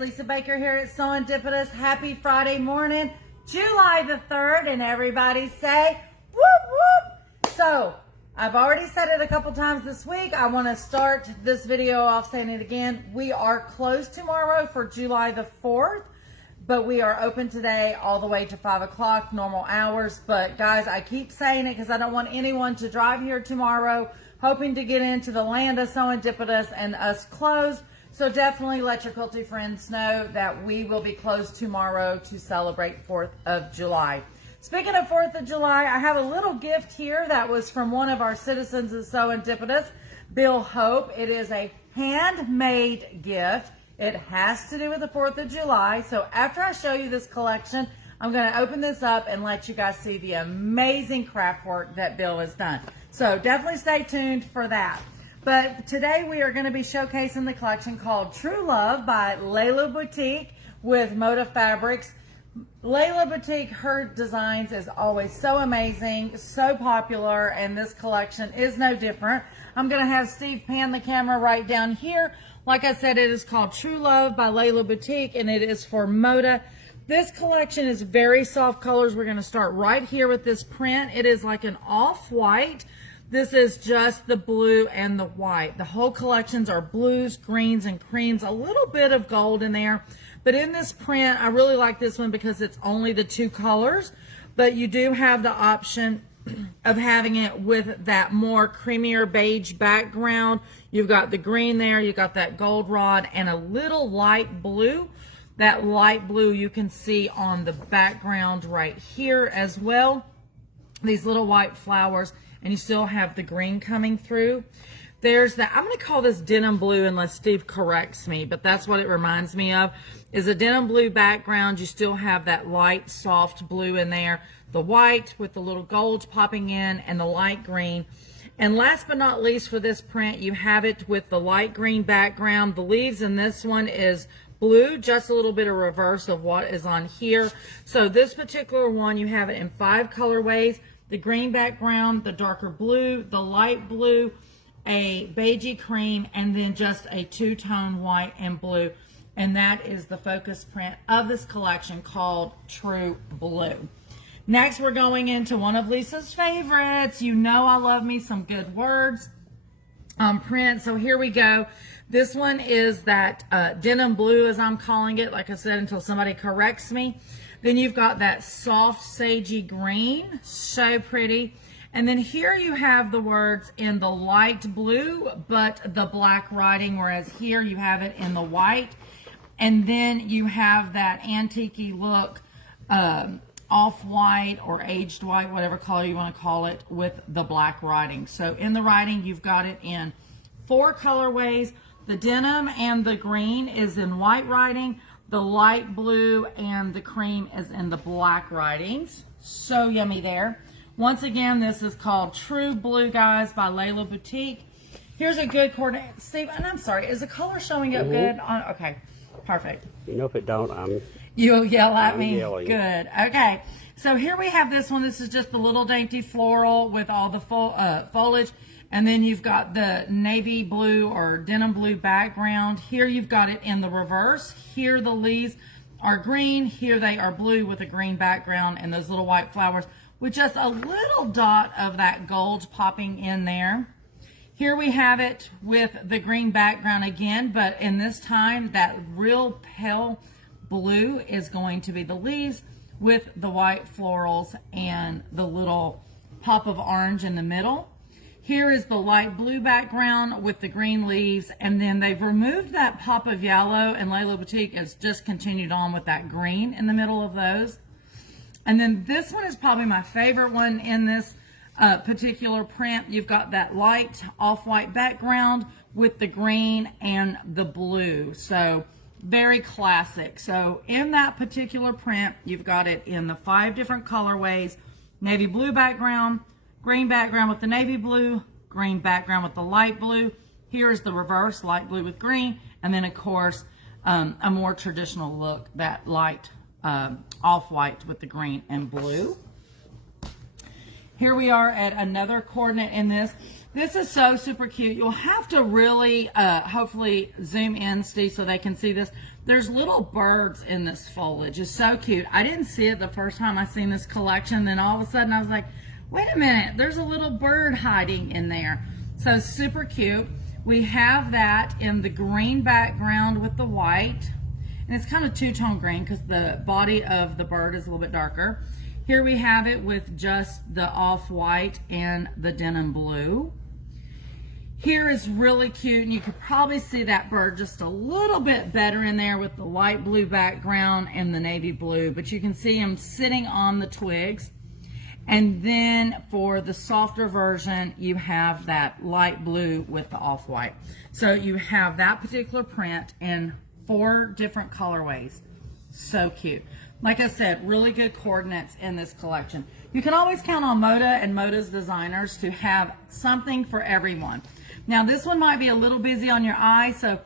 Lisa Baker here at SewEndipitous. Happy Friday morning, July the 3rd, and everybody say whoop whoop. So I've already said it a couple times this week. I want to start this video off saying it again. We are closed tomorrow for July the 4th, but we are open today all the way to 5 o'clock, normal hours. But guys, I keep saying it because I don't want anyone to drive here tomorrow hoping to get into the land of SewEndipitous and us closed. So definitely let your quilty friends know that we will be closed tomorrow to celebrate 4th of July. Speaking of 4th of July, I have a little gift here that was from one of our citizens of SewEndipitous, Bill Hope. It is a handmade gift. It has to do with the 4th of July. So after I show you this collection, I'm going to open this up and let you guys see the amazing craft work that Bill has done. So definitely stay tuned for that. But today we are going to be showcasing the collection called True Love by Lella Boutique with Moda Fabrics. Lella Boutique, her designs is always so amazing, so popular, and this collection is no different. I'm going to have Steve pan the camera right down here. Like I said, it is called True Love by Lella Boutique, and it is for Moda. This collection is very soft colors. We're going to start right here with this print. It is like an off-white. This is just the blue and the white. The whole collections are blues, greens, and creams. A little bit of gold in there. But in this print, I really like this one because it's only the two colors. But you do have the option of having it with that more creamier beige background. You've got the green there. You've got that gold rod and a little light blue. That light blue you can see on the background right here as well. These little white flowers. And you still have the green coming through. There's that, I'm going to call this denim blue unless Steve corrects me, but that's what it reminds me of, is a denim blue background. You still have that light, soft blue in there. The white with the little gold popping in and the light green. And last but not least for this print, you have it with the light green background. The leaves in this one is blue, just a little bit of reverse of what is on here. So this particular one, you have it in 5 colorways. The green background, the darker blue, the light blue, a beigey cream, and then just a two-tone white and blue. And that is the focus print of this collection called True Blue. Next, we're going into one of Lisa's favorites. You know I love me some good words print. So here we go. This one is that denim blue, as I'm calling it, like I said, until somebody corrects me. Then you've got that soft sagey green, so pretty. And then here you have the words in the light blue, but the black writing, whereas here you have it in the white. And then you have that antique-y look, off-white or aged white, whatever color you want to call it, with the black writing. So in the writing, you've got it in 4 colorways. The denim and the green is in white writing. The light blue and the cream is in the black writings. So yummy there. Once again, this is called True Blue, guys, by Lella Boutique. Here's a good coordinate. Steve, and I'm sorry, is the color showing up good? Okay, perfect. You know, if it don't, You'll yell at me? Yelling. Good. Okay, so here we have this one. This is just the little dainty floral with all the foliage. And then you've got the navy blue or denim blue background. Here you've got it in the reverse. Here the leaves are green. Here they are blue with a green background and those little white flowers with just a little dot of that gold popping in there. Here we have it with the green background again, but in this time that real pale blue is going to be the leaves with the white florals and the little pop of orange in the middle. Here is the light blue background with the green leaves, and then they've removed that pop of yellow, and Lella Boutique has just continued on with that green in the middle of those. And then this one is probably my favorite one in this particular print. You've got that light off-white background with the green and the blue. So very classic. So in that particular print, you've got it in the 5 different colorways: navy blue background, green background with the navy blue, green background with the light blue. Here is the reverse, light blue with green. And then, of course, a more traditional look, that light off-white with the green and blue. Here we are at another coordinate in this. This is so super cute. You'll have to really, hopefully, zoom in, Steve, so they can see this. there's little birds in this foliage. It's so cute. I didn't see it the first time I seen this collection. Then all of a sudden I was like, wait a minute, there's a little bird hiding in there. So super cute. We have that in the green background with the white. And it's kind of two-tone green because the body of the bird is a little bit darker. Here we have it with just the off-white and the denim blue. Here is really cute, and you could probably see that bird just a little bit better in there with the light blue background and the navy blue, but you can see him sitting on the twigs. And then for the softer version, you have that light blue with the off-white. So you have that particular print in 4 different colorways. So cute. Like I said, really good coordinates in this collection. You can always count on Moda and Moda's designers to have something for everyone. Now this one might be a little busy on your eye, so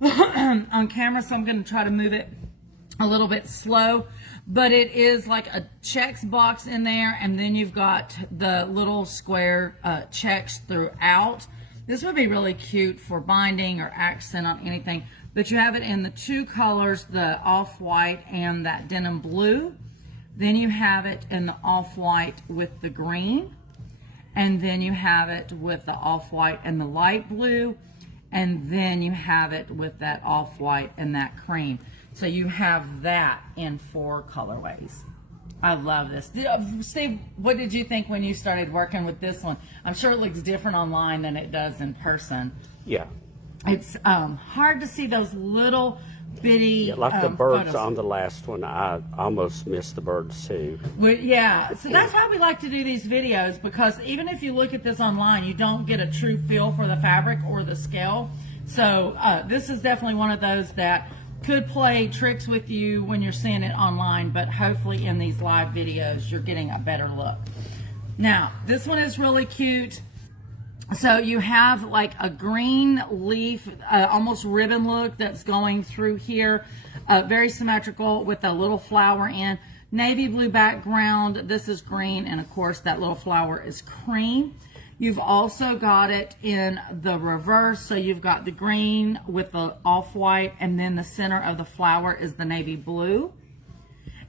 on camera, so I'm going to try to move it a little bit slow, but it is like a checks box in there, and then you've got the little square checks throughout. This would be really cute for binding or accent on anything, but you have it in the 2 colors, the off-white and that denim blue. Then you have it in the off-white with the green, and then you have it with the off-white and the light blue, and then you have it with that off-white and that cream. So you have that in 4 colorways. I love this. Steve, what did you think when you started working with this one? I'm sure it looks different online than it does in person. Yeah. It's hard to see those little bitty like the birds photos. On the last one, I almost missed the birds too. Well, yeah, so that's why we like to do these videos, because even if you look at this online, you don't get a true feel for the fabric or the scale. So this is definitely one of those that could play tricks with you when you're seeing it online, but hopefully in these live videos you're getting a better look. Now this one is really cute. So you have like a green leaf, almost ribbon look that's going through here, very symmetrical with a little flower in. Navy blue background, this is green, and of course that little flower is cream. You've also got it in the reverse, so you've got the green with the off-white, and then the center of the flower is the navy blue.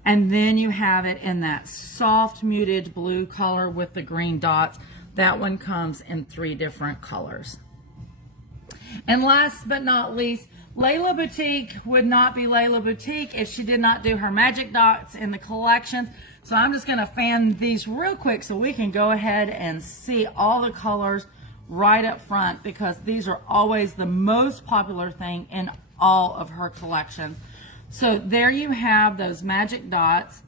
And then you have it in that soft muted blue color with the green dots. That one comes in 3 different colors. And last but not least, Lella Boutique would not be Lella Boutique if she did not do her magic dots in the collections. So I'm just going to fan these real quick so we can go ahead and see all the colors right up front, because these are always the most popular thing in all of her collections. So there you have those magic dots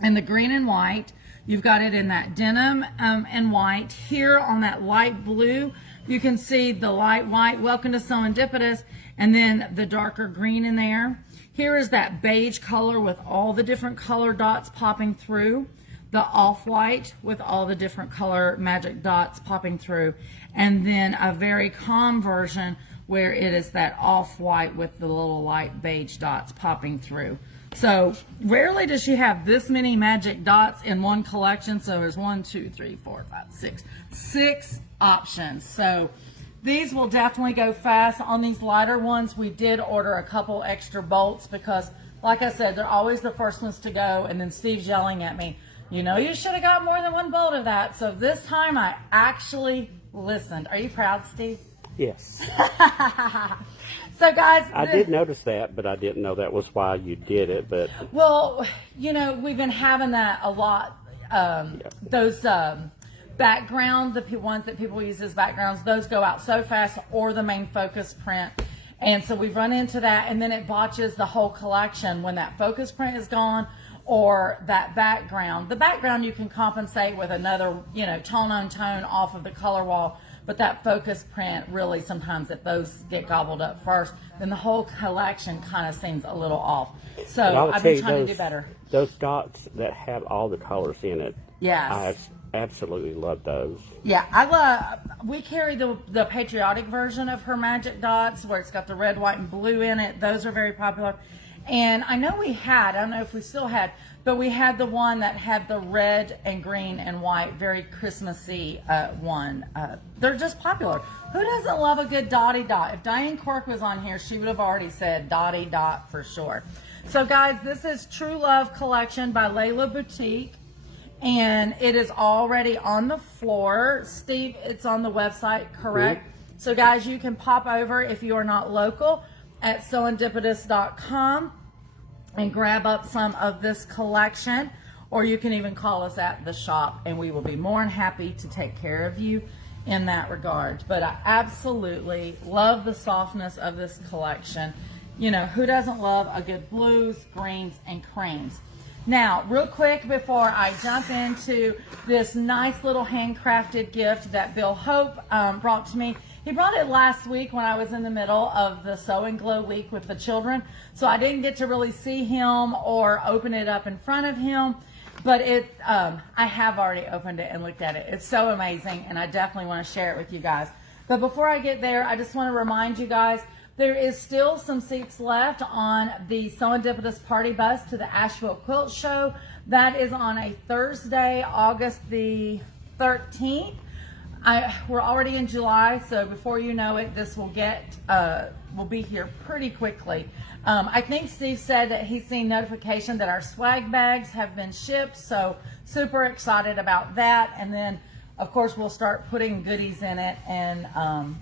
in the green and white. You've got it in that denim and white. Here on that light blue, you can see the light white, welcome to SewEndipitous, and then the darker green in there. Here is that beige color with all the different color dots popping through. The off-white with all the different color magic dots popping through. And then a very calm version where it is that off-white with the little light beige dots popping through. So rarely does she have this many magic dots in one collection. So there's 1, 2, 3, 4, 5, 6, 6 options. So these will definitely go fast. On these lighter ones, we did order a couple extra bolts because, like I said, they're always the first ones to go. And then Steve's yelling at me, you know, you should have got more than 1 bolt of that. So this time I actually listened. Are you proud, Steve? Yes. So guys, I did notice that, but I didn't know that was why you did it. But well, you know, we've been having that a lot. Those background, the ones that people use as backgrounds, those go out so fast, or the main focus print. And so we've run into that, and then it botches the whole collection when that focus print is gone, or that background. The background you can compensate with another, you know, tone on tone off of the color wall. But that focus print, really, sometimes if those get gobbled up first, then the whole collection kind of seems a little off. So I've been trying to do better. Those dots that have all the colors in it, yes, I absolutely love those. Yeah, I love. We carry the patriotic version of her magic dots, where it's got the red, white, and blue in it. Those are very popular. And I know we had, I don't know if we still had, but we had the one that had the red and green and white, very Christmassy one. They're just popular. Who doesn't love a good dotty dot? If Diane Quirk was on here, she would have already said dotty dot for sure. So guys, this is True Love Collection by Lella Boutique. And it is already on the floor. Steve, it's on the website, correct? So guys, you can pop over if you are not local at SewEndipitous.com and grab up some of this collection, or you can even call us at the shop and we will be more than happy to take care of you in that regard. But I absolutely love the softness of this collection. You know, who doesn't love a good blues, greens, and creams? Now, real quick before I jump into this nice little handcrafted gift that Bill Hope brought to me. He brought it last week when I was in the middle of the Sew and Glow week with the children. So I didn't get to really see him or open it up in front of him. But I have already opened it and looked at it. It's so amazing, and I definitely want to share it with you guys. But before I get there, I just want to remind you guys, there is still some seats left on the SewEndipitous Party Bus to the Asheville Quilt Show. That is on a Thursday, August the 13th. We're already in July, so before you know it, this will be here pretty quickly. I think Steve said that he's seen notification that our swag bags have been shipped, so super excited about that. And then, of course, we'll start putting goodies in it and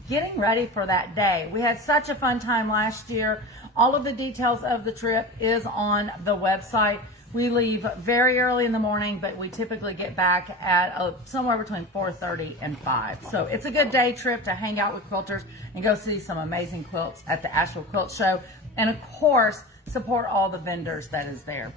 getting ready for that day. We had such a fun time last year. All of the details of the trip is on the website. We leave very early in the morning, but we typically get back at somewhere between 4:30 and 5. So it's a good day trip to hang out with quilters and go see some amazing quilts at the Asheville Quilt Show. And of course, support all the vendors that is there.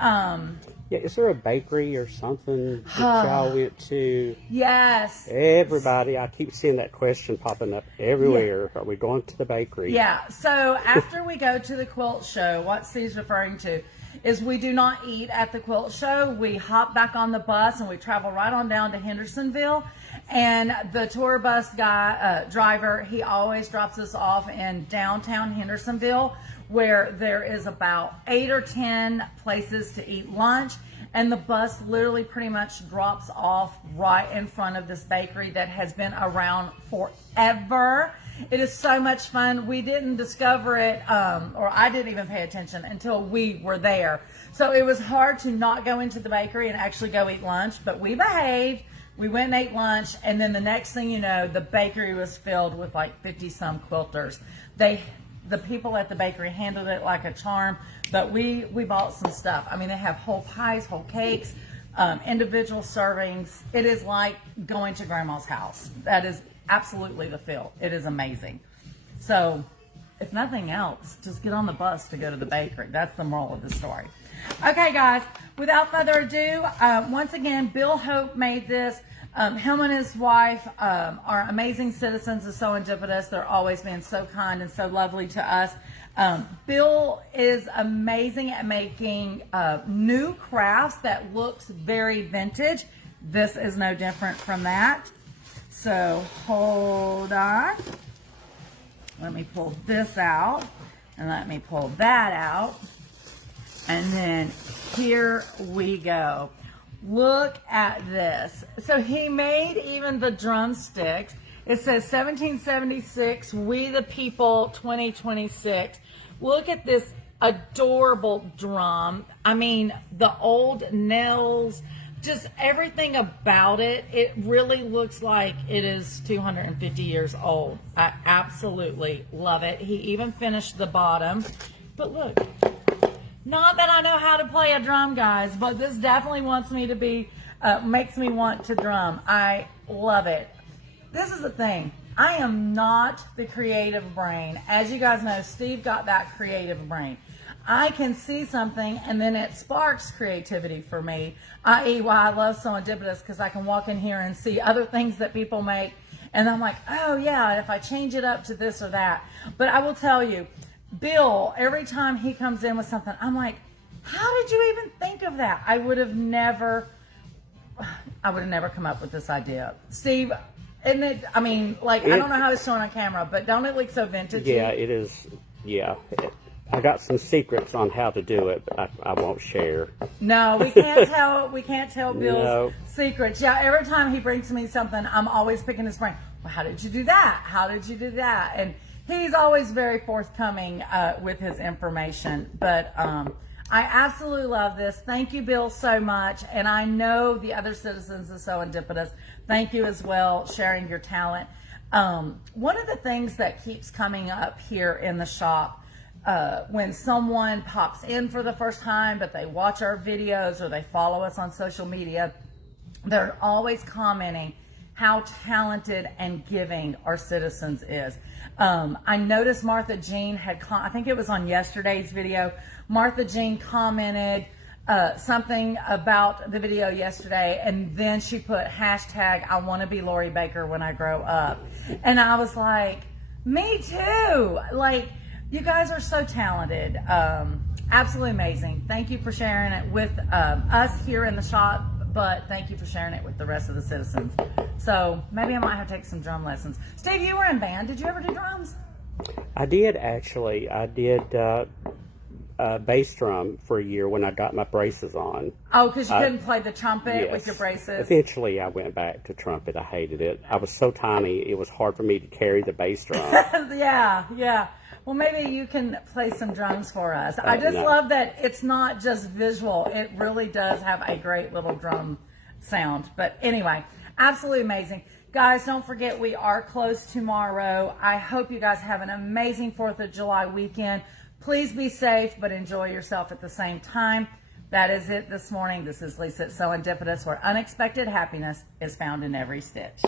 Yeah, is there a bakery or something that y'all went to? Yes. Everybody, I keep seeing that question popping up everywhere. Yeah. Are we going to the bakery? Yeah, so after we go to the quilt show, what Steve's referring to is we do not eat at the quilt show. We hop back on the bus and we travel right on down to Hendersonville. And the tour bus guy, driver, he always drops us off in downtown Hendersonville, where there is about 8 or 10 places to eat lunch. And the bus literally pretty much drops off right in front of this bakery that has been around forever. It is so much fun. We didn't discover it, or I didn't even pay attention until we were there. So it was hard to not go into the bakery and actually go eat lunch, but we behaved. We went and ate lunch, and then the next thing you know, the bakery was filled with like 50-some quilters. The people at the bakery handled it like a charm, but we bought some stuff. I mean, they have whole pies, whole cakes, individual servings. It is like going to grandma's house. That is absolutely the feel. It is amazing. So if nothing else, just get on the bus to go to the bakery. That's the moral of the story. Okay, guys, without further ado, once again, Bill Hope made this. Him and his wife are amazing citizens of SewEndipitous. They're always been so kind and so lovely to us. Bill is amazing at making new crafts that looks very vintage. This is no different from that. So hold on. Let me pull this out and let me pull that out. And then here we go. Look at this. So he made even the drumsticks. It says 1776, We the People 2026. Look at this adorable drum. I mean, the old nails, just everything about it. It really looks like it is 250 years old. I absolutely love it. He even finished the bottom. But look. Not that I know how to play a drum, guys, but this definitely wants me to be, makes me want to drum. I love it. This is the thing. I am not the creative brain. As you guys know, Steve got that creative brain. I can see something and then it sparks creativity for me, i.e. why I love SewEndipitous, because I can walk in here and see other things that people make. And I'm like, oh yeah, if I change it up to this or that. But I will tell you, Bill, every time he comes in with something, I'm like, how did you even think of that? I would have never come up with this idea. Steve, isn't it, I mean, like, I don't know how it's showing on camera, but don't it look so vintage? Yeah, it is. Yeah. I got some secrets on how to do it, but I won't share. No, we can't tell. We can't tell Bill's No. secrets. Yeah, every time he brings me something, I'm always picking his brain. Well, how did you do that? How did you do that? And he's always very forthcoming with his information. But I absolutely love this. Thank you, Bill, so much. And I know the other citizens of Serendipitous, thank you as well, sharing your talent. One of the things that keeps coming up here in the shop, when someone pops in for the first time, but they watch our videos or they follow us on social media, they're always commenting how talented and giving our citizens is. I noticed Martha Jean had, I think it was on yesterday's video, Martha Jean commented something about the video yesterday, and then she put hashtag I want to be Lori Baker when I grow up. And I was like, me too. Like, you guys are so talented. Absolutely amazing. Thank you for sharing it with us here in the shop, but thank you for sharing it with the rest of the citizens. So maybe I might have to take some drum lessons. Steve, you were in band. Did you ever do drums? I did, actually. I did bass drum for a year when I got my braces on. Oh, because you couldn't play the trumpet with your braces? Eventually, I went back to trumpet. I hated it. I was so tiny, it was hard for me to carry the bass drum. Yeah. Well, maybe you can play some drums for us. I just love that it's not just visual. It really does have a great little drum sound. But anyway, absolutely amazing. Guys, don't forget we are closed tomorrow. I hope you guys have an amazing 4th of July weekend. Please be safe, but enjoy yourself at the same time. That is it this morning. This is Lisa at SewEndipitous, where unexpected happiness is found in every stitch.